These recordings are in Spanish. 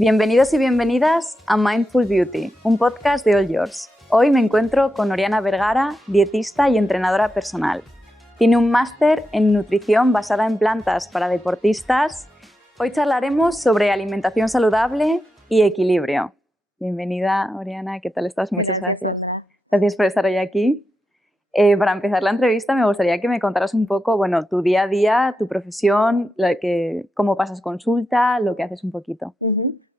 Bienvenidos y bienvenidas a Mindful Beauty, un podcast de All Yours. Hoy me encuentro con Oriana Vergara, dietista y entrenadora personal. Tiene un máster en nutrición basada en plantas para deportistas. Hoy charlaremos sobre alimentación saludable y equilibrio. Bienvenida, Oriana, ¿qué tal estás? Muchas gracias. Gracias por estar hoy aquí. Para empezar la entrevista me gustaría que me contaras un poco, tu día a día, tu profesión, cómo pasas consulta, lo que haces un poquito.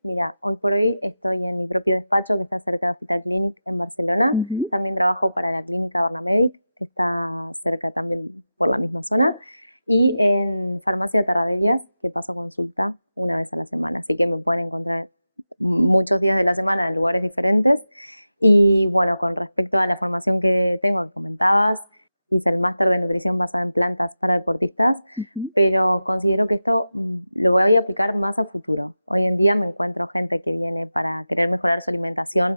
Mira, hoy por hoy estoy en mi propio despacho que está cerca de Hospital Clínic en Barcelona. También trabajo para la clínica Bonomedic, que está cerca también por la misma zona. Y en Farmacia Tarradellas, que paso consulta una vez a la semana. Así que me pueden encontrar muchos días de la semana en lugares diferentes. Y bueno, con respecto a la formación que tengo, nos comentabas, hice el máster de nutrición basada en plantas para deportistas, pero considero que esto lo voy a aplicar más a futuro. Hoy en día me encuentro gente que viene para querer mejorar su alimentación,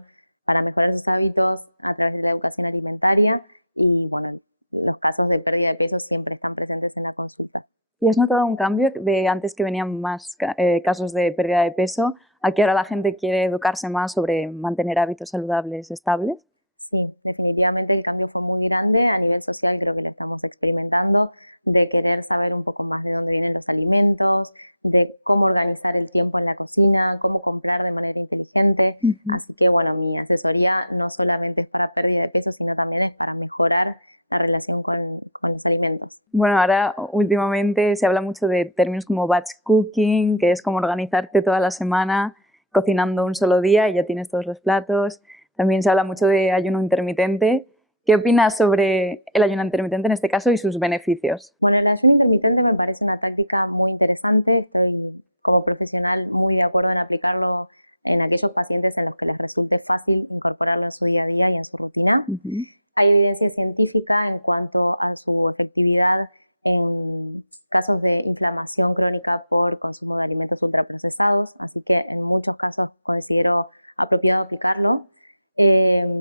para mejorar sus hábitos a través de la educación alimentaria y bueno, los casos de pérdida de peso siempre están presentes en la consulta. ¿Y has notado un cambio de antes que venían más casos de pérdida de peso a que ahora la gente quiere educarse más sobre mantener hábitos saludables estables? Sí, definitivamente el cambio fue muy grande a nivel social, creo que lo estamos experimentando, de querer saber un poco más de dónde vienen los alimentos, de cómo organizar el tiempo en la cocina, cómo comprar de manera inteligente. Así que bueno, mi asesoría no solamente es para pérdida de peso, sino también es para mejorar la relación con los alimentos. Bueno, ahora últimamente se habla mucho de términos como batch cooking, que es como organizarte toda la semana cocinando un solo día y ya tienes todos los platos. También se habla mucho de ayuno intermitente. ¿Qué opinas sobre el ayuno intermitente en este caso y sus beneficios? Bueno, el ayuno intermitente me parece una táctica muy interesante. Estoy como profesional muy de acuerdo en aplicarlo en aquellos pacientes en los que les resulte fácil incorporarlo a su día a día y a su rutina. Hay evidencia científica en cuanto a su efectividad en casos de inflamación crónica por consumo de alimentos ultraprocesados, así que en muchos casos considero apropiado aplicarlo.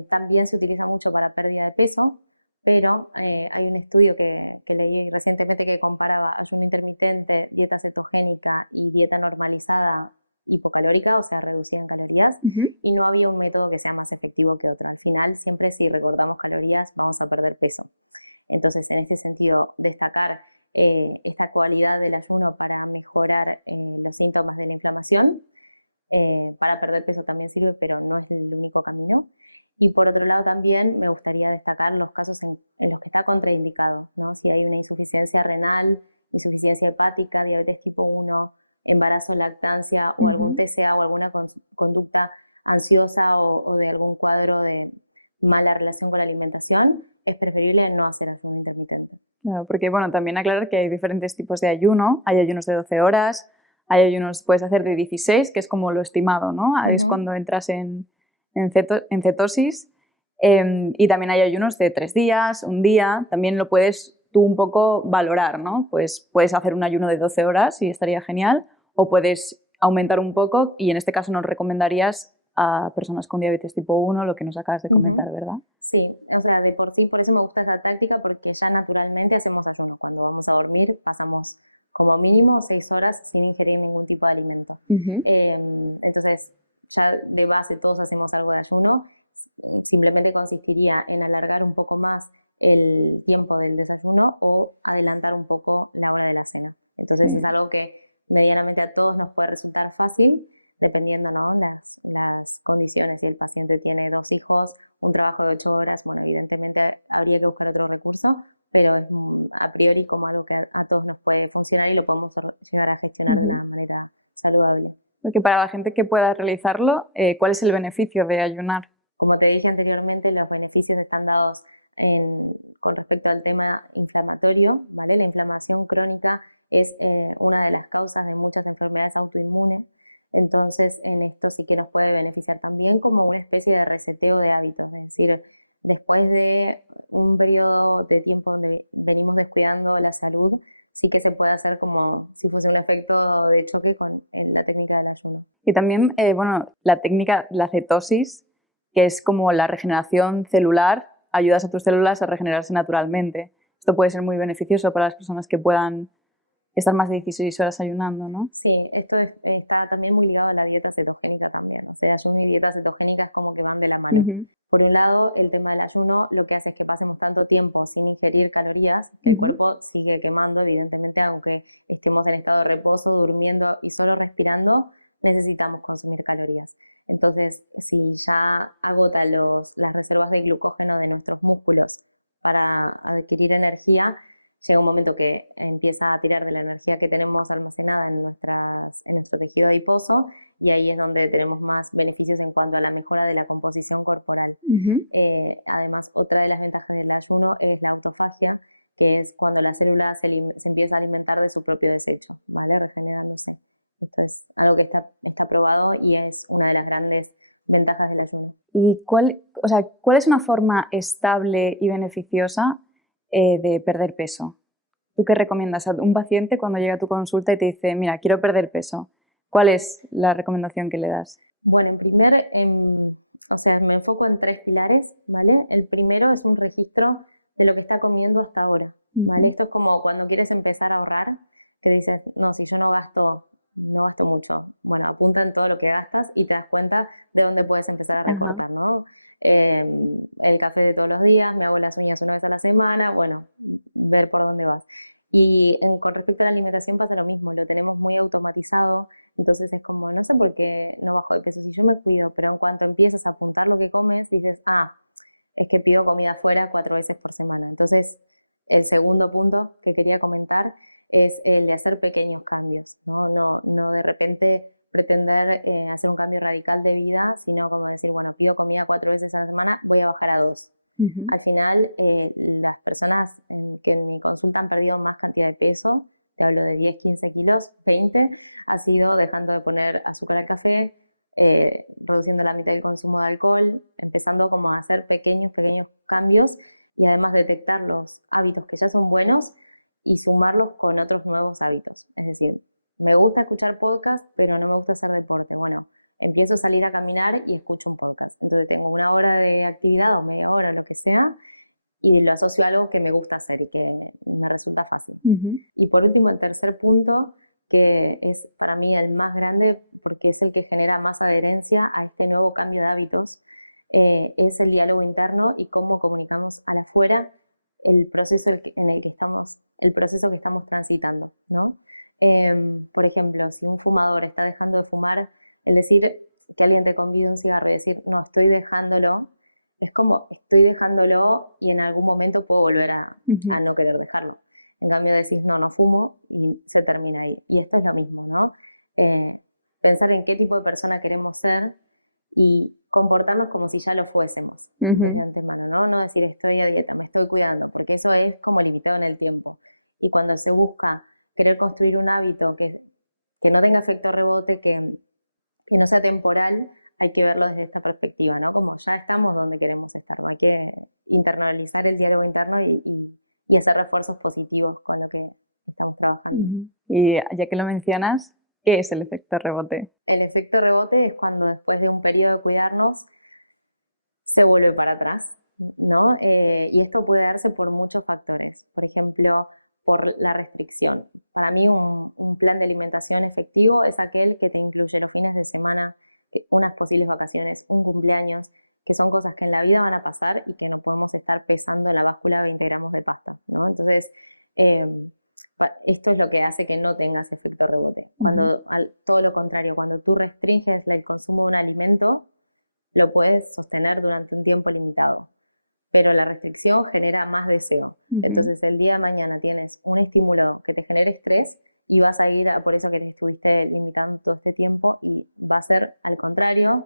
También se utiliza mucho para pérdida de peso, pero hay un estudio que leí recientemente que comparaba ayuno intermitente, dieta cetogénica y dieta normalizada hipocalórica, o sea, reducida en calorías, y no había un método que sea más efectivo que otro. Al final, siempre si recortamos calorías, vamos a perder peso. Entonces, en este sentido, destacar esta cualidad del ayuno para mejorar los síntomas de la inflamación, para perder peso también sirve, pero no es el único camino. Y por otro lado también me gustaría destacar los casos en los que está contraindicado, ¿no? Si hay una insuficiencia renal, insuficiencia hepática, diabetes tipo 1, embarazo, lactancia o algún TCA o alguna conducta ansiosa o de algún cuadro de mala relación con la alimentación, es preferible no hacer ayuno intermitente. Claro, porque también aclarar que hay diferentes tipos de ayuno. Hay ayunos de 12 horas, hay ayunos, puedes hacer de 16, que es como lo estimado, ¿no? Es cuando entras en cetosis. Y también hay ayunos de 3 días, un día. También lo puedes tú un poco valorar, ¿no? Pues puedes hacer un ayuno de 12 horas y estaría genial, o puedes aumentar un poco y en este caso nos recomendarías a personas con diabetes tipo 1, lo que nos acabas de comentar, ¿verdad? Sí, o sea, de por sí, por eso me gusta esa táctica, porque ya naturalmente hacemos ayuno. Cuando vamos a dormir pasamos como mínimo 6 horas sin ingerir ningún tipo de alimento. Entonces, ya de base todos hacemos algo de ayuno. Simplemente consistiría en alargar un poco más el tiempo del desayuno o adelantar un poco la hora de la cena. Entonces es algo que medianamente a todos nos puede resultar fácil, dependiendo, ¿no?, las condiciones. Si el paciente tiene 2 hijos, un trabajo de 8 horas, bueno, evidentemente habría que buscar otro recurso, pero es a priori como algo que a todos nos puede funcionar y lo podemos llegar a gestionar de una manera saludable. Porque para la gente que pueda realizarlo, ¿cuál es el beneficio de ayunar? Como te dije anteriormente, los beneficios están dados con respecto al tema inflamatorio, ¿vale? La inflamación crónica es una de las causas de muchas enfermedades autoinmunes. Entonces, en esto sí que nos puede beneficiar también como una especie de reseteo de hábitos. Es decir, después de un periodo de tiempo donde venimos despegando la salud, sí que se puede hacer como si fuese un efecto de choque con la técnica del ayuno. Y también, la técnica, la cetosis, que es como la regeneración celular, ayudas a tus células a regenerarse naturalmente. Esto puede ser muy beneficioso para las personas que puedan estar más de 16 horas ayunando, ¿no? Sí, esto está también muy ligado a la dieta cetogénica también. O sea, ayuno y dieta cetogénica es como que van de la mano. Por un lado, el tema del ayuno lo que hace es que pasemos tanto tiempo sin ingerir calorías, el cuerpo sigue quemando, evidentemente, aunque estemos en estado de reposo, durmiendo y solo respirando, necesitamos consumir calorías. Entonces, si ya agota las reservas de glucógeno de nuestros músculos para adquirir energía, llega un momento que empieza a tirar de la energía que tenemos almacenada en nuestro tejido adiposo, y ahí es donde tenemos más beneficios en cuanto a la mejora de la composición corporal. Además, otra de las ventajas del ayuno es la autofagia, que es cuando la célula se empieza a alimentar de su propio desecho, ¿vale? Regenerándose. Esto es algo que está probado y es una de las grandes ventajas del ayuno. ¿Y cuál es una forma estable y beneficiosa de perder peso? ¿Tú qué recomiendas a un paciente cuando llega a tu consulta y te dice, mira, quiero perder peso? ¿Cuál es la recomendación que le das? Bueno, me enfoco en 3 pilares, ¿vale? El primero es un registro de lo que está comiendo hasta ahora, ¿vale? Esto es como cuando quieres empezar a ahorrar, que dices, no, si yo no gasto mucho. Bueno, apunta en todo lo que gastas y te das cuenta de dónde puedes empezar a recortar, ¿no? El café de todos los días, me hago las uñas una vez a la semana, bueno, ver por dónde vas. Y con respecto a la alimentación pasa lo mismo, lo tenemos muy automatizado, entonces es como, no sé por qué no bajo de peso, si yo me cuido, pero cuando empiezas a apuntar lo que comes, dices, es que pido comida afuera 4 veces por semana. Entonces, el segundo punto que quería comentar es el de hacer pequeños cambios, no de repente pretender hacer un cambio radical de vida, sino como decir, bueno, pido comida 4 veces a la semana, voy a bajar a 2. Al final, las personas que me consultan han perdido más cantidad de peso, te hablo de 10, 15 kilos, 20, ha sido dejando de poner azúcar al café, reduciendo la mitad del consumo de alcohol, empezando como a hacer pequeños cambios y además detectar los hábitos que ya son buenos y sumarlos con otros nuevos hábitos. Es decir, me gusta escuchar podcast, pero no me gusta hacer deporte. Bueno, empiezo a salir a caminar y escucho un podcast. Entonces tengo 1 hora de actividad o media hora, lo que sea, y lo asocio a algo que me gusta hacer y que me resulta fácil. Y por último, el tercer punto, que es para mí el más grande porque es el que genera más adherencia a este nuevo cambio de hábitos, es el diálogo interno y cómo comunicamos a la afuera el proceso el proceso que estamos transitando, ¿no? Por ejemplo, si un fumador está dejando de fumar, el decir, si alguien te convida un cigarro y decir, no, estoy dejándolo, es como, estoy dejándolo y en algún momento puedo volver a no querer dejarlo. En cambio decís, no fumo y se termina ahí. Y esto es lo mismo, ¿no? Pensar en qué tipo de persona queremos ser y comportarnos como si ya lo fuésemos. No decir, estoy a dieta, me estoy cuidando, porque eso es como limitado en el tiempo. Y cuando se busca querer construir un hábito que no tenga efecto rebote, que no sea temporal, hay que verlo desde esta perspectiva, ¿no? Como ya estamos donde queremos estar, hay que internalizar el diálogo interno y hacer refuerzos positivos con lo que estamos trabajando. Y ya que lo mencionas, ¿qué es el efecto rebote? El efecto rebote es cuando después de un periodo de cuidarnos se vuelve para atrás, ¿no? Y esto puede darse por muchos factores. Por ejemplo, por la restricción. Para mí un plan de alimentación efectivo es aquel que te incluye los fines de semana, unas posibles vacaciones, un cumpleaños, que son cosas que en la vida van a pasar y que no podemos estar pesando en la báscula 20 gramos de pasta, ¿no? Entonces, esto es lo que hace que no tengas efecto rebote. Todo lo contrario, cuando tú restringes el consumo de un alimento, lo puedes sostener durante un tiempo limitado. Pero la restricción genera más deseo. Entonces el día de mañana tienes un estímulo que te genere estrés y vas a ir por eso que te fuiste limitando todo este tiempo y va a ser al contrario,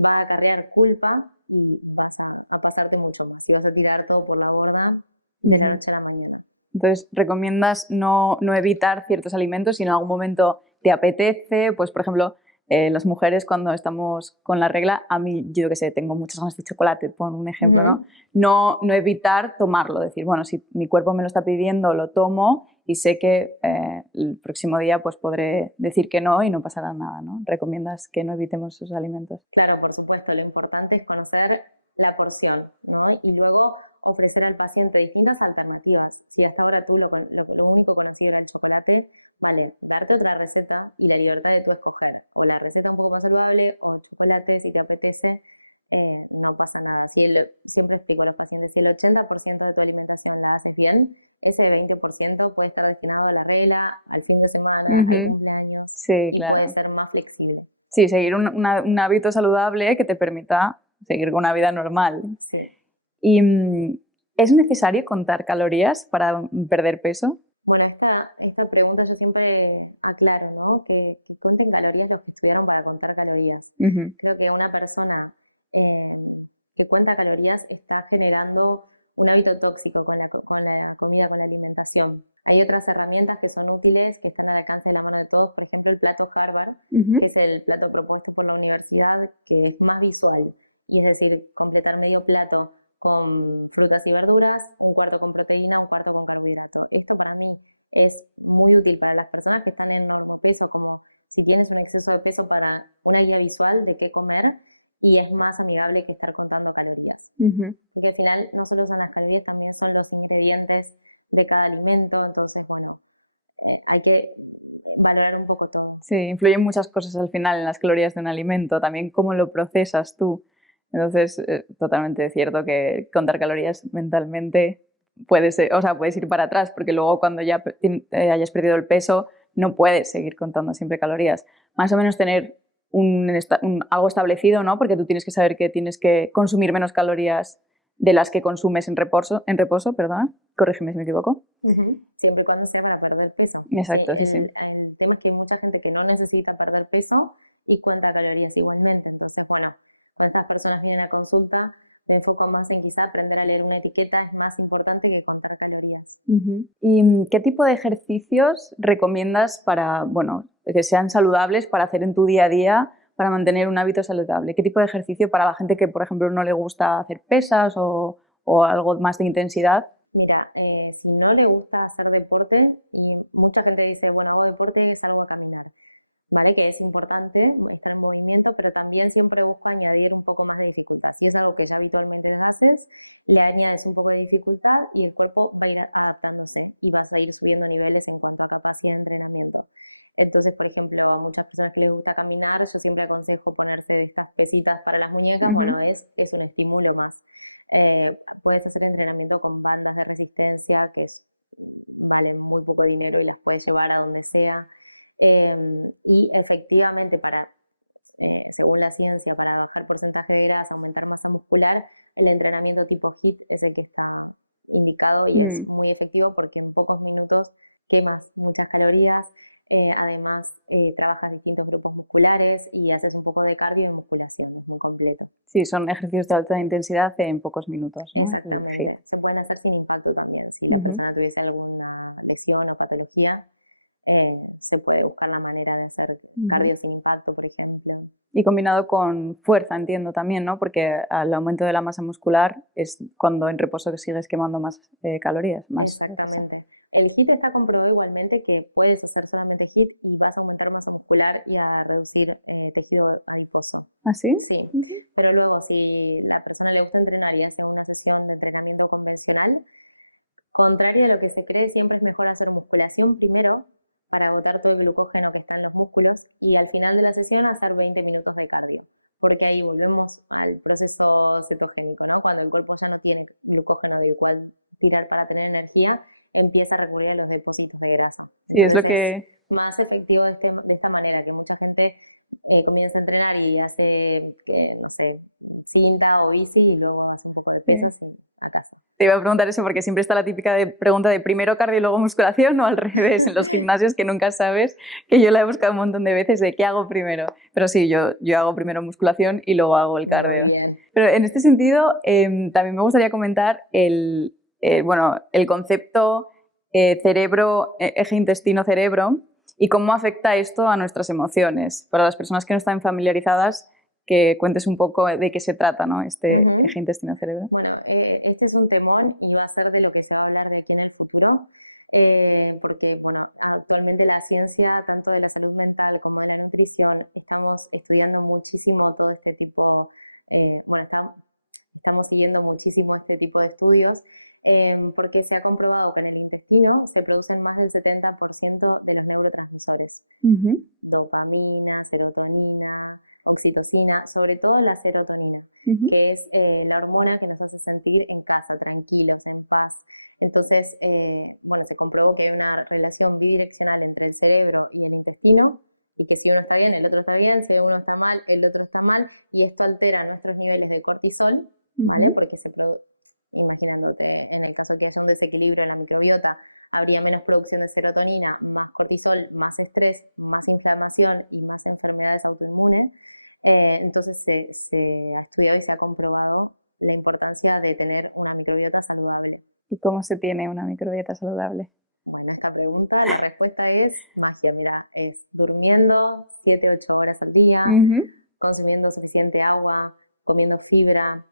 va a acarrear culpa y vas a pasarte mucho más y vas a tirar todo por la borda de la noche a la mañana. Entonces, ¿recomiendas no evitar ciertos alimentos si en algún momento te apetece? Pues, por ejemplo, las mujeres cuando estamos con la regla, a mí, yo que sé, tengo muchas ganas de chocolate, por un ejemplo, ¿no? No evitar tomarlo, decir, bueno, si mi cuerpo me lo está pidiendo, lo tomo y sé que el próximo día pues podré decir que no y no pasará nada, ¿no? ¿Recomiendas que no evitemos esos alimentos? Claro, por supuesto, lo importante es conocer la porción, ¿no? Y luego, ofrecer al paciente distintas alternativas. Si hasta ahora tú lo único conocido era el chocolate, vale, darte otra receta y la libertad de tú escoger. O la receta un poco más saludable, o chocolate si te apetece, no pasa nada. Siempre explico a los pacientes, si el 80% de tu alimentación la haces bien, ese 20% puede estar destinado a la vela, al fin de semana, al cumpleaños, sí, y claro. puede ser más flexible. Sí, seguir un hábito saludable que te permita seguir con una vida normal. Sí. ¿Y es necesario contar calorías para perder peso? Bueno, esta pregunta yo siempre aclaro, ¿no? Que cuenten calorías los que estudiaron para contar calorías. Creo que una persona que cuenta calorías está generando un hábito tóxico con la comida, con la alimentación. Hay otras herramientas que son útiles, que están al alcance de la mano de todos, por ejemplo el plato Harvard, que es el plato propuesto por la universidad, que es más visual, y es decir, completar medio plato con frutas y verduras, un cuarto con proteína, un cuarto con carbohidratos. Esto para mí es muy útil para las personas que están en peso, como si tienes un exceso de peso, para una guía visual de qué comer, y es más amigable que estar contando calorías. Porque al final no solo son las calorías, también son los ingredientes de cada alimento, entonces bueno, hay que valorar un poco todo. Sí, influyen muchas cosas al final en las calorías de un alimento, también cómo lo procesas tú. Entonces, totalmente cierto que contar calorías mentalmente puedes ir para atrás, porque luego cuando ya hayas perdido el peso no puedes seguir contando siempre calorías. Más o menos tener algo establecido, ¿no? Porque tú tienes que saber que tienes que consumir menos calorías de las que consumes en reposo, perdona, corrígeme si me equivoco. Siempre y cuando sea para perder peso. Exacto, sí. El tema es que hay mucha gente que no necesita perder peso y cuenta calorías igualmente. Entonces, bueno, cuántas personas vienen a consulta, me enfoco más en quizá aprender a leer una etiqueta es más importante que contar calorías. ¿Y qué tipo de ejercicios recomiendas para, que sean saludables para hacer en tu día a día para mantener un hábito saludable? ¿Qué tipo de ejercicio para la gente que, por ejemplo, no le gusta hacer pesas o algo más de intensidad? Mira, si no le gusta hacer deporte, y mucha gente dice, bueno, hago deporte y salgo a caminar, ¿vale? Que es importante estar en movimiento, pero también siempre busco añadir un poco más de dificultad. Si es algo que ya habitualmente haces, le añades un poco de dificultad y el cuerpo va a ir adaptándose y vas a ir subiendo niveles en cuanto a capacidad de entrenamiento. Entonces, por ejemplo, a muchas personas que les gusta caminar, yo siempre aconsejo ponerse de estas pesitas para las muñecas, bueno, es un estímulo más. Puedes hacer entrenamiento con bandas de resistencia que valen muy poco dinero y las puedes llevar a donde sea. Y efectivamente, según la ciencia, para bajar porcentaje de grasa, aumentar masa muscular, el entrenamiento tipo HIIT es el que está indicado y es muy efectivo porque en pocos minutos quemas muchas calorías. Además, trabajas distintos grupos musculares y haces un poco de cardio y musculación, es muy completo. Sí, son ejercicios de alta intensidad en pocos minutos, ¿no? Exactamente. Se pueden hacer sin impacto también. Si la persona tuviese alguna lesión o patología, se puede buscar la manera de hacer cardio sin impacto, por ejemplo. Y combinado con fuerza, entiendo también, ¿no? Porque al aumento de la masa muscular es cuando en reposo sigues quemando más calorías. Exactamente. El HIIT está comprobado igualmente que puedes hacer solamente HIIT y vas a aumentar masa muscular y a reducir tejido adiposo. ¿Ah, sí? Sí. Pero luego, si la persona le gusta entrenar y hace una sesión de entrenamiento convencional, contrario a lo que se cree, siempre es mejor hacer musculación primero para agotar todo el glucógeno que está en los músculos y al final de la sesión hacer 20 minutos de cardio. Porque ahí volvemos al proceso cetogénico, ¿no? Cuando el cuerpo ya no tiene glucógeno del cual tirar para tener energía, empieza a recurrir a los depósitos de grasa. Sí, es lo que... Más efectivo de esta manera, que mucha gente comienza a entrenar y hace, no sé, cinta o bici y luego hace un poco de pesas y a casa. Te iba a preguntar eso porque siempre está la típica pregunta de primero cardio y luego musculación, o al revés en los gimnasios, que nunca sabes, que yo la he buscado un montón de veces de qué hago primero. Pero sí, yo hago primero musculación y luego hago el cardio. Pero en este sentido, también me gustaría comentar el concepto cerebro, eje intestino-cerebro y cómo afecta esto a nuestras emociones. Para las personas que no están familiarizadas, que cuentes un poco de qué se trata, ¿no? Este eje intestino-cerebro. Bueno, este es un temón y va a ser de lo que se va a hablar de aquí en el futuro, porque, bueno, actualmente la ciencia, tanto de la salud mental como de la nutrición, estamos estudiando muchísimo todo este tipo, estamos estamos siguiendo muchísimo este tipo de estudios, porque se ha comprobado que en el intestino se producen más del 70% de los neurotransmisores. Dopamina, serotonina, oxitocina, sobre todo la serotonina, que es la hormona que nos hace sentir en casa, tranquilos, en paz. Entonces, bueno, se comprobó que hay una relación bidireccional entre el cerebro y el intestino, y que si uno está bien, el otro está bien, si uno está mal, el otro está mal, y esto altera nuestros niveles de cortisol, ¿vale? Porque se produce, imaginándote, en el caso de que haya un desequilibrio en la microbiota, habría menos producción de serotonina, más cortisol, más estrés, más inflamación y más enfermedades autoinmunes. Entonces se ha estudiado y se ha comprobado la importancia de tener una microbiota saludable. ¿Y cómo se tiene una microbiota saludable? Bueno, esta pregunta, la respuesta es magia, mira, es durmiendo 7-8 horas al día, consumiendo suficiente agua, comiendo fibra,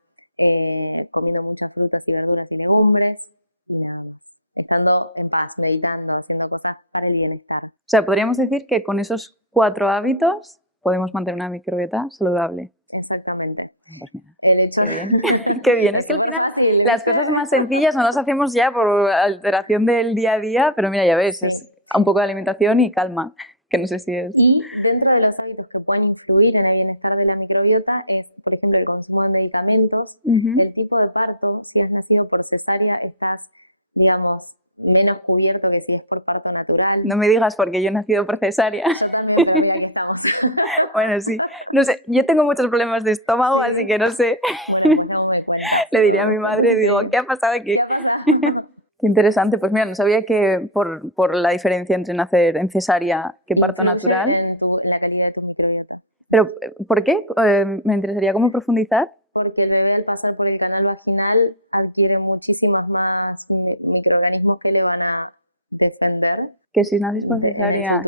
comiendo muchas frutas y verduras y legumbres, y nada más. Estando en paz, meditando, haciendo cosas para el bienestar. O sea, podríamos decir que con esos 4 hábitos podemos mantener una microbiota saludable. Exactamente. Pues mira, el hecho qué bien. Qué bien. Es que al final las cosas más sencillas no las hacemos ya por alteración del día a día, pero mira, ya ves, es un poco de alimentación y calma, que no sé si es... Y dentro de los hábitos que pueden influir en el bienestar de la microbiota es, por ejemplo, el consumo de medicamentos, el tipo de parto. Si has nacido por cesárea, estás, digamos, menos cubierto que si es por parto natural. No me digas porque yo he nacido por cesárea. Yo también, pero mira que estamos. Bueno, sí. No sé, yo tengo muchos problemas de estómago, sí. Así que no sé. No me Le diré a mi madre, digo, ¿qué ha pasado aquí? Qué interesante. Pues mira, no sabía que por la diferencia entre nacer en cesárea que parto natural. En la calidad de tu microbiota. ¿Pero por qué? Me interesaría cómo profundizar. Porque el bebé, al pasar por el canal vaginal, adquiere muchísimos más microorganismos que le van a defender. Que si naces por cesárea.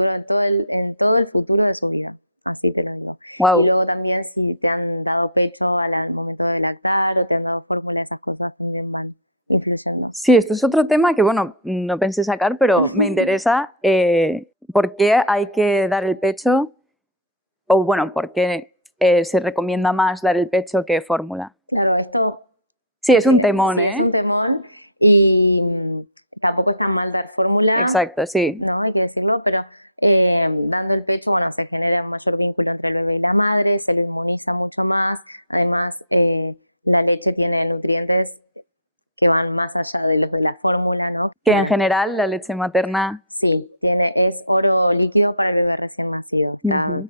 En todo el futuro de su vida. Así te lo digo. Wow. Y luego también si te han dado pecho al momento de lactar o te han dado fórmula, esas cosas también van influyendo. Sí, esto es otro tema que, bueno, no pensé sacar, pero me interesa. ¿Por qué hay que dar el pecho? O bueno, ¿por qué se recomienda más dar el pecho que fórmula? Claro, esto... Sí, es un temón, ¿eh? Es un temón y tampoco está mal dar fórmula. Exacto, sí. No, hay que decirlo, pero dando el pecho, bueno, se genera un mayor vínculo entre el bebé y la madre, se lo inmuniza mucho más. Además, la leche tiene nutrientes que van más allá de lo de la fórmula, ¿no? Que en general la leche materna... Sí, es oro líquido para el bebé recién nacido,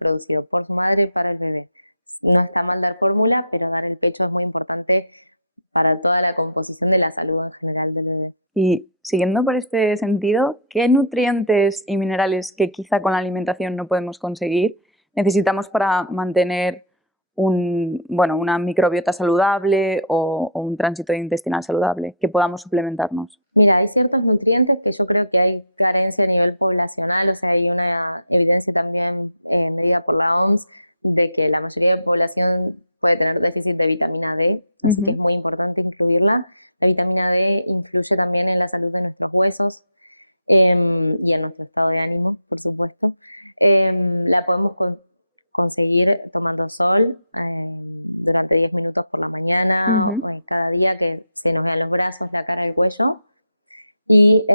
producido por su madre para el bebé. No está mal dar fórmula, pero dar el pecho es muy importante para toda la composición de la salud en general del bebé. Y siguiendo por este sentido, ¿qué nutrientes y minerales que quizá con la alimentación no podemos conseguir necesitamos para mantener una microbiota saludable o un tránsito intestinal saludable que podamos suplementarnos? Mira, hay ciertos nutrientes que yo creo que hay carencia a nivel poblacional, o sea, hay una evidencia también medida por la OMS de que la mayoría de la población puede tener déficit de vitamina D, así que es muy importante incluirla. La vitamina D influye también en la salud de nuestros huesos y en nuestro estado de ánimo, por supuesto. La podemos conseguir tomando sol durante 10 minutos por la mañana, cada día, que se nos vean los brazos, la cara y el cuello. Y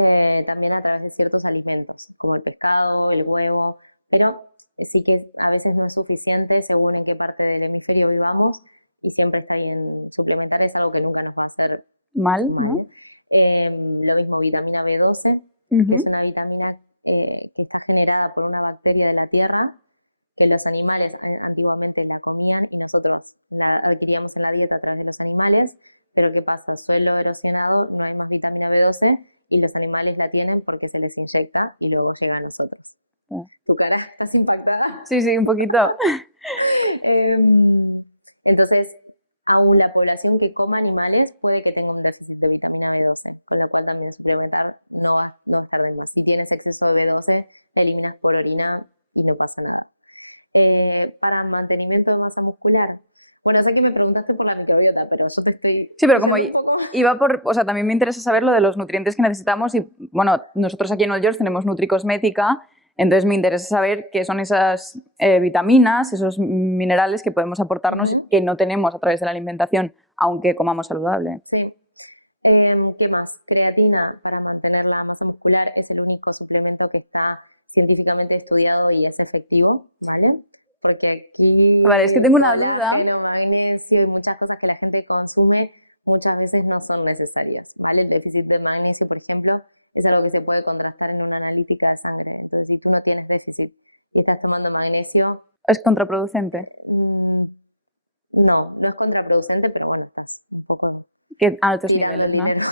también a través de ciertos alimentos, como el pescado, el huevo, pero sí que a veces no es suficiente según en qué parte del hemisferio vivamos, y siempre está bien suplementar, es algo que nunca nos va a hacer mal, ¿no? Lo mismo vitamina B12, que es una vitamina que está generada por una bacteria de la tierra, que los animales antiguamente la comían y nosotros la adquiríamos en la dieta a través de los animales, pero ¿qué pasa? Suelo erosionado, no hay más vitamina B12 y los animales la tienen porque se les inyecta y luego llega a nosotros. ¿Tu cara estás impactada? Sí, sí, un poquito. Entonces, aún la población que coma animales puede que tenga un déficit de vitamina B12, con lo cual también suplementar no va a estar de más. Si tienes exceso de B12, lo eliminas por orina y no pasa nada. Para mantenimiento de masa muscular. Bueno, sé que me preguntaste por la microbiota, pero yo te estoy... Sí, pero como iba por... O sea, también me interesa saber lo de los nutrientes que necesitamos y, bueno, nosotros aquí en All Yours tenemos Nutricosmética, entonces me interesa saber qué son esas vitaminas, esos minerales que podemos aportarnos que no tenemos a través de la alimentación, aunque comamos saludable. Sí. ¿Qué más? Creatina para mantener la masa muscular es el único suplemento que está científicamente estudiado y es efectivo, ¿vale? Porque aquí Vale, es que tengo una duda. colágeno, magnesio y muchas cosas que la gente consume muchas veces no son necesarias, ¿vale? El déficit de magnesio, por ejemplo, es algo que se puede contrastar en una analítica de sangre. Entonces, si tú no tienes déficit y estás tomando magnesio, ¿Es contraproducente? no es contraproducente, pero bueno, es un poco Que a altos tirando niveles, ¿no? dinero.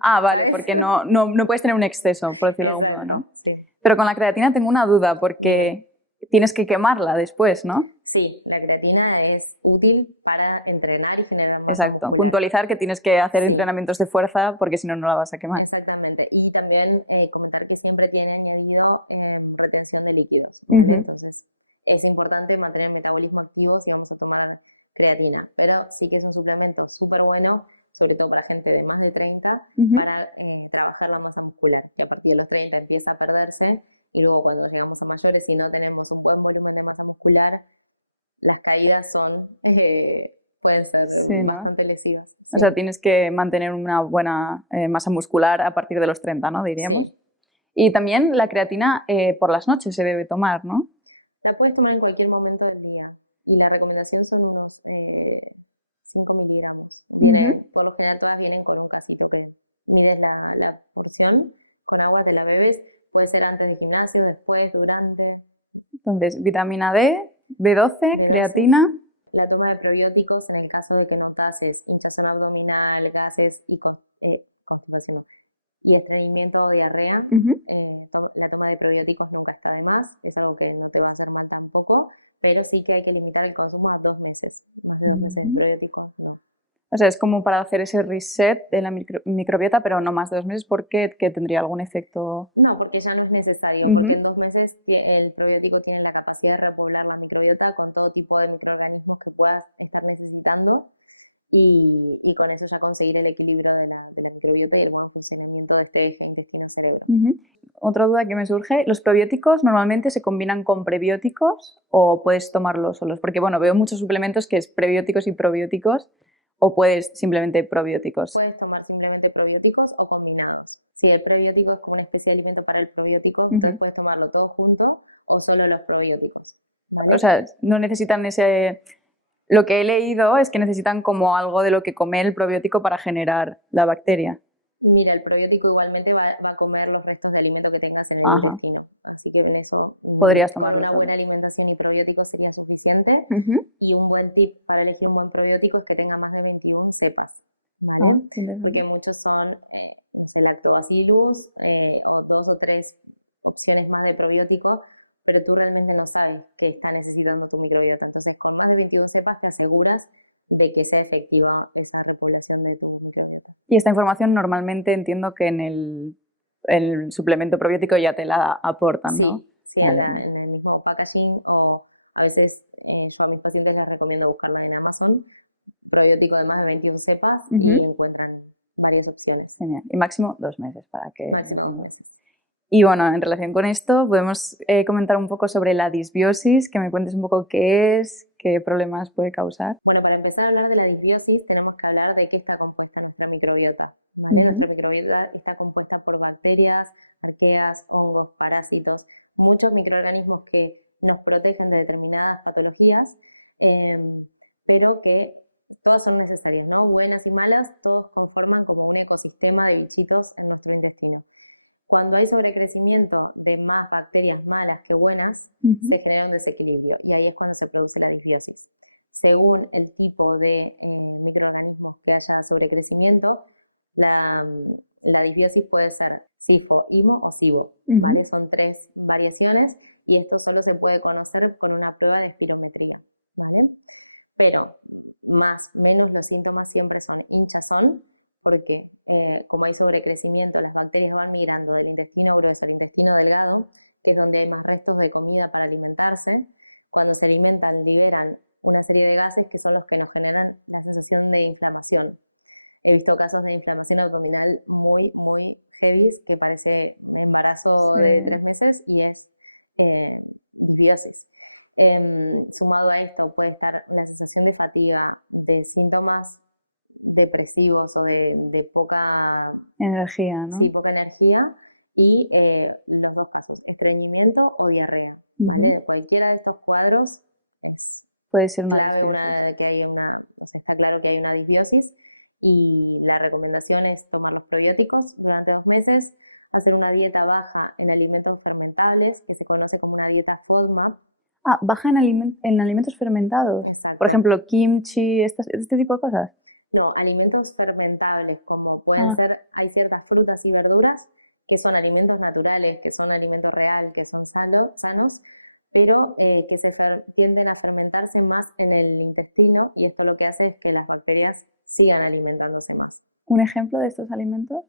Ah, vale, ¿Sabes? porque no puedes tener un exceso, por decirlo de algún modo, Exacto, ¿no? sí. Pero con la creatina tengo una duda, porque tienes que quemarla después, ¿no? Sí, la creatina es útil para entrenar y generar masa Exacto. muscular. Puntualizar que tienes que hacer Sí. entrenamientos de fuerza porque si no, no la vas a quemar. Exactamente. Y también comentar que siempre tiene añadido retención de líquidos, Ujú. ¿vale? Entonces, es importante mantener el metabolismo activo si vamos a tomar creatina. Pero sí que es un suplemento súper bueno, sobre todo para gente de más de 30, Ujú. para trabajar la masa muscular, que a partir de los 30 empieza a perderse. Y luego cuando llegamos a mayores, si no tenemos un buen volumen de masa muscular, las caídas son, pueden ser Sí, ¿no? bastante lesivas. O sea, tienes que mantener una buena masa muscular a partir de los 30, ¿no? Diríamos. Sí. Y también la creatina por las noches se debe tomar, ¿no? La puedes tomar en cualquier momento del día. Y la recomendación son unos 5 miligramos. Por lo general todas vienen con un casito que mides la porción, con agua te la bebes. Puede ser antes del gimnasio, después, durante. Entonces, vitamina D, B12, B12. creatina. La toma de probióticos en el caso de que notases hinchazón abdominal, gases y constipación y estreñimiento o diarrea. La toma de probióticos nunca está de más, es algo que no te va a hacer mal tampoco, pero sí que hay que limitar el consumo a 2 meses. Más de 2 meses de probióticos no. O sea, es como para hacer ese reset de la microbiota, pero no más de 2 meses porque que tendría algún efecto. No, porque ya no es necesario, porque en 2 meses el probiótico tiene la capacidad de repoblar la microbiota con todo tipo de microorganismos que puedas estar necesitando y con eso ya conseguir el equilibrio de la microbiota y el buen funcionamiento de este eje intestino-cerebro. Otra duda que me surge, ¿los probióticos normalmente se combinan con prebióticos o puedes tomarlos solos? Porque bueno, veo muchos suplementos que es prebióticos y probióticos o puedes simplemente probióticos. Puedes tomar simplemente probióticos o combinados. Si el prebiótico es como una especie de alimento para el probiótico, entonces puedes tomarlo todo junto o solo los probióticos. ¿Vale? O sea, no necesitan ese... Lo que he leído es que necesitan como algo de lo que come el probiótico para generar la bacteria. Mira, el probiótico igualmente va a comer los restos de alimento que tengas en el intestino. Así que con eso podrías con tomarlo una solo. buena alimentación y probióticos sería suficiente. Y un buen tip para elegir un buen probiótico es que tenga más de 21 cepas. ¿Vale? Porque muchos son no sé, lactobacillus o 2 o 3 opciones más de probiótico, pero tú realmente no sabes qué está necesitando tu microbiota. Entonces, con más de 21 cepas te aseguras de que sea efectiva esa repoblación de tu microbiota. Y esta información normalmente entiendo que en el suplemento probiótico ya te la aportan, ¿no? Sí, vale. en el mismo packaging o a veces yo a mis pacientes les recomiendo buscarla en Amazon, probiótico de más de 21 cepas y encuentran varias opciones. Genial. Y máximo 2 meses para que... Máximo 2 meses. Y bueno, en relación con esto, podemos comentar un poco sobre la disbiosis, que me cuentes un poco qué es, qué problemas puede causar. Bueno, para empezar a hablar de la disbiosis, tenemos que hablar de qué está compuesta nuestra microbiota. ¿Vale? Nuestra microbiota está compuesta por bacterias, arqueas, hongos, parásitos, muchos microorganismos que nos protegen de determinadas patologías, pero que todas son necesarias, ¿no? Buenas y malas, todos conforman como un ecosistema de bichitos en nuestro intestino. Cuando hay sobrecrecimiento de más bacterias malas que buenas, se genera un desequilibrio y ahí es cuando se produce la disbiosis. Según el tipo de microorganismos que haya sobrecrecimiento, la disbiosis puede ser SIFO, IMO o SIBO. ¿Vale? Son 3 variaciones y esto solo se puede conocer con una prueba de espirometría. ¿Vale? Pero más o menos los síntomas siempre son hinchazón, porque como hay sobrecrecimiento, las bacterias van migrando del intestino grueso al intestino delgado, que es donde hay más restos de comida para alimentarse. Cuando se alimentan, liberan una serie de gases que son los que nos generan la sensación de inflamación. He visto casos de inflamación abdominal muy, muy heavy, que parece un embarazo de 3 meses y es disbiosis. Sumado a esto puede estar una sensación de fatiga, de síntomas depresivos o de poca energía, ¿no? Sí, poca energía. Y los dos casos, estreñimiento o diarrea. ¿Vale? En cualquiera de estos cuadros es puede ser una clave disbiosis. que hay o sea, está claro que hay una disbiosis y la recomendación es tomar los probióticos durante 2 meses, hacer una dieta baja en alimentos fermentables, que se conoce como una dieta FODMAP. Ah, baja en alimentos fermentados. Exacto. Por ejemplo, kimchi, este tipo de cosas. No, alimentos fermentables, como pueden ser, hay ciertas frutas y verduras que son alimentos naturales, que son alimentos reales, que son sanos, pero que tienden a fermentarse más en el intestino y esto lo que hace es que las bacterias sigan alimentándose más. ¿Un ejemplo de estos alimentos?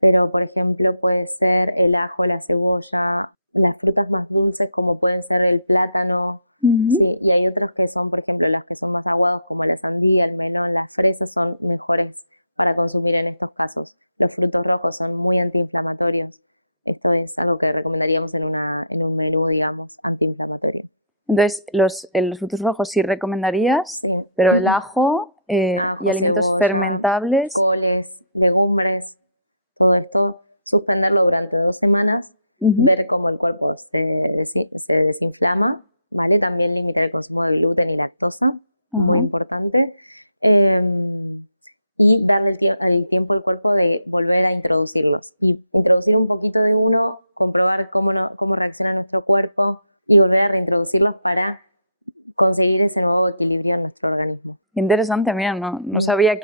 Pero, por ejemplo, puede ser el ajo, la cebolla, las frutas más dulces como puede ser el plátano, sí, y hay otras que son, por ejemplo, las que son más aguadas como la sandía, el melón, las fresas son mejores para consumir en estos casos. Los frutos rojos son muy antiinflamatorios. Esto es algo que recomendaríamos en un menú, digamos, antiinflamatorio. Entonces, los frutos rojos sí recomendarías, Sí. pero el ajo y alimentos cebolla, fermentables. Coles, legumbres, todo esto, suspenderlo durante 2 semanas, ver cómo el cuerpo se desinflama, ¿vale? También limitar el consumo de gluten y lactosa, muy importante. Y darle el tiempo al cuerpo de volver a introducirlos. Y introducir un poquito de uno, comprobar cómo reacciona nuestro cuerpo y volver a reintroducirlos para conseguir ese nuevo equilibrio en nuestro organismo. Interesante, mira, no sabía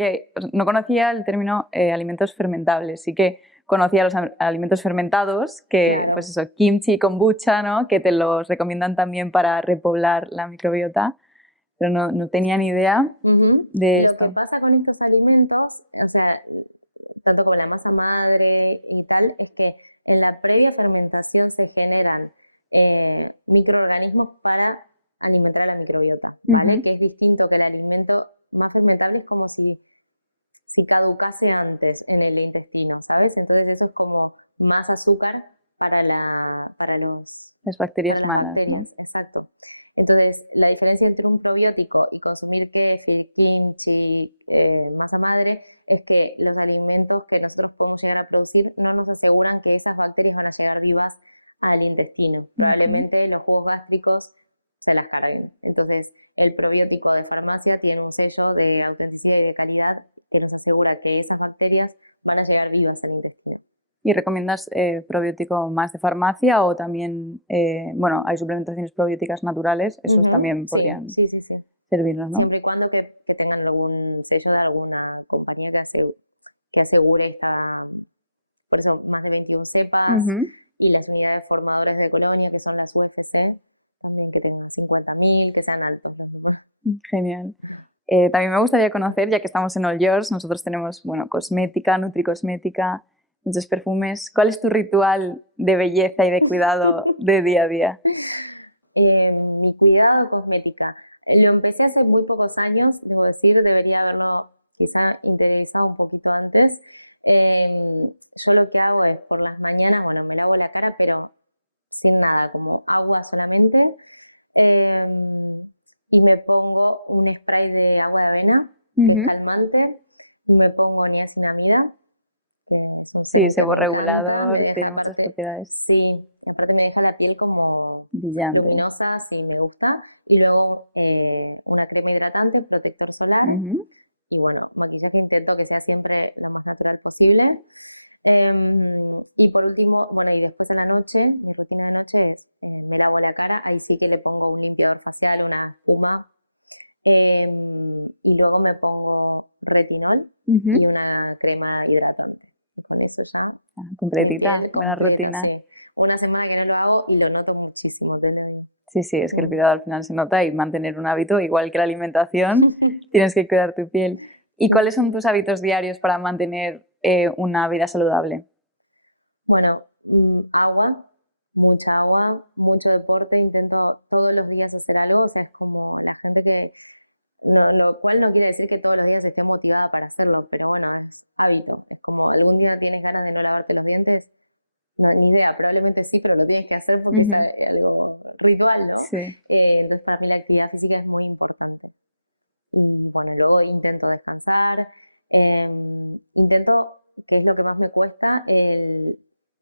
no conocía el término alimentos fermentables, sí que conocía los alimentos fermentados, que Claro. pues eso, kimchi, kombucha, ¿no? Que te los recomiendan también para repoblar la microbiota, pero no tenía ni idea de esto. Lo que pasa con estos alimentos, o sea, tanto con la masa madre y tal, es que en la previa fermentación se generan microorganismos para alimentar a la microbiota, ¿vale? Que es distinto que el alimento más fermentable, es como si caducase antes en el intestino, ¿sabes? Entonces eso es como más azúcar para las bacterias para las malas, bacterias, ¿no? exacto. Entonces, la diferencia entre un probiótico y consumir kefir, kimchi, masa madre, es que los alimentos que nosotros podemos llegar a producir no nos aseguran que esas bacterias van a llegar vivas al intestino. Probablemente los jugos gástricos se las carguen. Entonces, el probiótico de farmacia tiene un sello de autenticidad y de calidad que nos asegura que esas bacterias van a llegar vivas al intestino. ¿Y recomiendas probiótico más de farmacia o también, bueno, hay suplementaciones probióticas naturales, esos también podrían servirnos, ¿no? Siempre y cuando que tengan algún sello de alguna compañía que asegure por eso, más de 21 cepas, y las unidades formadoras de colonia, que son las UFC, también que tengan 50.000, que sean altos los números. Genial. También me gustaría conocer, ya que estamos en All Yours, nosotros tenemos, bueno, cosmética, nutricosmética, muchos perfumes. ¿Cuál es tu ritual de belleza y de cuidado de día a día? Mi cuidado cosmética. Lo empecé hace muy pocos años, debo decir, debería haberlo quizá interiorizado un poquito antes. Yo lo que hago es por las mañanas, bueno, me lavo la cara, pero sin nada, como agua solamente. Y me pongo un spray de agua de avena, que es calmante. Me pongo niacinamida, que es un Sí, spray que me seborregulador, encanta, tiene muchas propiedades. Sí, aparte me deja la piel como brillante, luminosa, sí, me gusta. Y luego una crema hidratante, protector solar. Y bueno, maquillaje intento que sea siempre lo más natural posible. Y por último, bueno, y después en la noche, mi rutina de noche es, me lavo la cara, ahí sí que le pongo un limpiador facial, una espuma, y luego me pongo retinol y una crema hidratante. Y con eso ya. Completita, buena rutina. Sí. Una semana que no lo hago y lo noto muchísimo. Sí, es que el cuidado al final se nota y mantener un hábito, igual que la alimentación, tienes que cuidar tu piel. ¿Y cuáles son tus hábitos diarios para mantener una vida saludable? Bueno, agua, mucha agua, mucho deporte, intento todos los días hacer algo, o sea, es como la gente que, lo cual no quiere decir que todos los días esté motivada para hacerlo, pero bueno, es hábito, es como algún día tienes ganas de no lavarte los dientes, no, ni idea, probablemente sí, pero lo tienes que hacer porque es algo ritual, ¿no? Sí. Entonces para mí la actividad física es muy importante. Y bueno, luego intento descansar, Intento, que es lo que más me cuesta,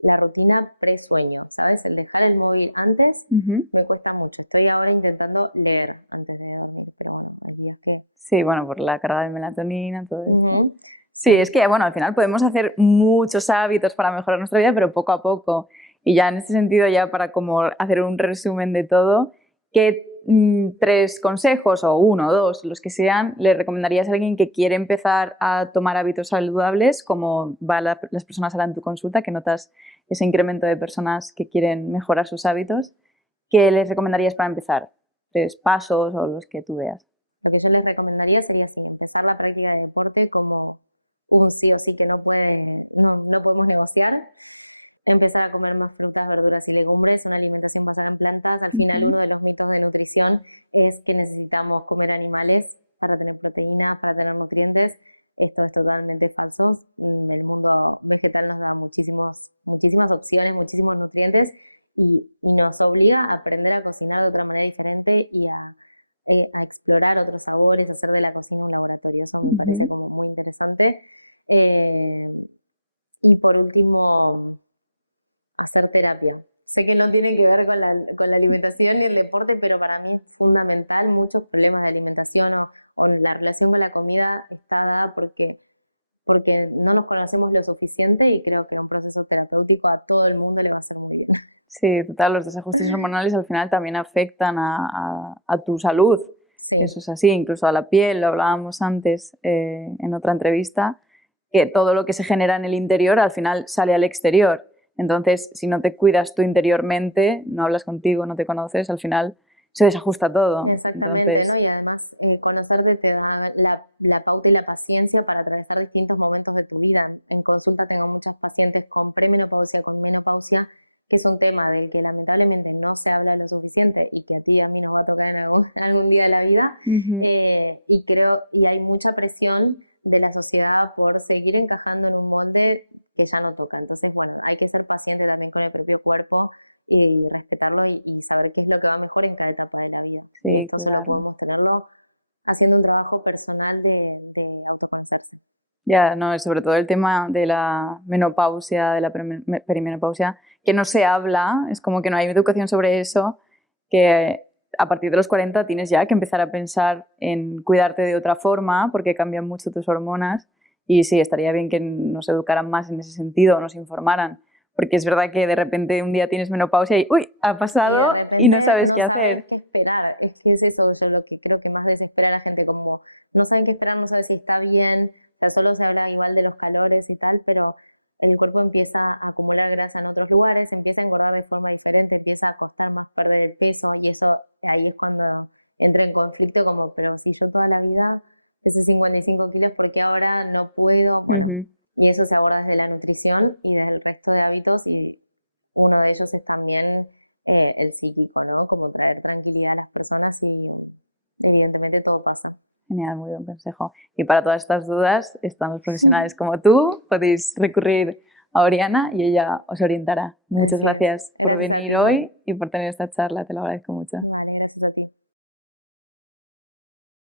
la rutina pre-sueño, ¿sabes? El dejar el móvil antes me cuesta mucho. Estoy ahora intentando leer antes de dormir, pero bueno, es que... Sí, bueno, por la carga de melatonina, todo esto. Sí, es que, bueno, al final podemos hacer muchos hábitos para mejorar nuestra vida, pero poco a poco. Y ya en este sentido, ya para como hacer un resumen de todo, ¿qué 3 consejos, o 1 o 2, los que sean, le recomendarías a alguien que quiere empezar a tomar hábitos saludables, como las personas ahora en tu consulta, que notas ese incremento de personas que quieren mejorar sus hábitos? ¿Qué les recomendarías para empezar? 3 pasos o los que tú veas. Lo que yo les recomendaría sería así, empezar la práctica de deporte como un sí o sí que no podemos negociar. Empezar a comer más frutas, verduras y legumbres, una alimentación basada en plantas. Al final, uno de los mitos de nutrición es que necesitamos comer animales para tener proteínas, para tener nutrientes. Esto es totalmente falso. El mundo vegetal nos da muchísimas opciones, muchísimos nutrientes y nos obliga a aprender a cocinar de otra manera diferente y a explorar otros sabores, a hacer de la cocina un laboratorio. Eso me parece como muy interesante. Y por último, hacer terapia. Sé que no tiene que ver con la alimentación y el deporte, pero para mí es fundamental. Muchos problemas de alimentación o la relación con la comida está dada porque no nos conocemos lo suficiente y creo que un proceso terapéutico a todo el mundo le va a hacer muy bien. Sí, total, los desajustes hormonales al final también afectan a tu salud. Sí. Eso es así, incluso a la piel, lo hablábamos antes en otra entrevista, que todo lo que se genera en el interior al final sale al exterior. Entonces, si no te cuidas tú interiormente, no hablas contigo, no te conoces, al final se desajusta todo. Exactamente, entonces... ¿no? Y además conocerte te da la pauta y la paciencia para atravesar distintos momentos de tu vida. En consulta tengo muchos pacientes con premenopausia, con menopausia, que es un tema del que lamentablemente no se habla lo suficiente y que a ti y a mí nos va a tocar en algún día de la vida. Y hay mucha presión de la sociedad por seguir encajando en un molde que ya no toca. Entonces, bueno, hay que ser paciente también con el propio cuerpo y respetarlo y saber qué es lo que va mejor en cada etapa de la vida. Sí, claro. Podemos tenerlo haciendo un trabajo personal de autoconocerse. Ya, no, sobre todo el tema de la menopausia, de la perimenopausia, que no se habla, es como que no hay educación sobre eso, que a partir de los 40 tienes ya que empezar a pensar en cuidarte de otra forma, porque cambian mucho tus hormonas, y sí, estaría bien que nos educaran más en ese sentido, nos informaran, porque es verdad que de repente un día tienes menopausia y ¡uy! Ha pasado y no sabes qué hacer. Qué esperar. Es que es eso, yo lo que creo que más desespera a la gente, como no saben qué esperar, no saben si está bien, solo se habla igual de los calores y tal, pero el cuerpo empieza a acumular grasa en otros lugares, empieza a engordar de forma diferente, empieza a costar más perder el peso y eso ahí es cuando entra en conflicto como, pero si yo toda la vida pesé 55 kilos, ¿por qué ahora no puedo? Bueno, y eso se aborda desde la nutrición y desde el resto de hábitos y uno de ellos es también el psíquico, ¿no? Como traer tranquilidad a las personas y evidentemente todo pasa. Genial, muy buen consejo. Y para todas estas dudas están los profesionales como tú, podéis recurrir a Oriana y ella os orientará. Muchas gracias por venir hoy y por tener esta charla, te lo agradezco mucho. Vale.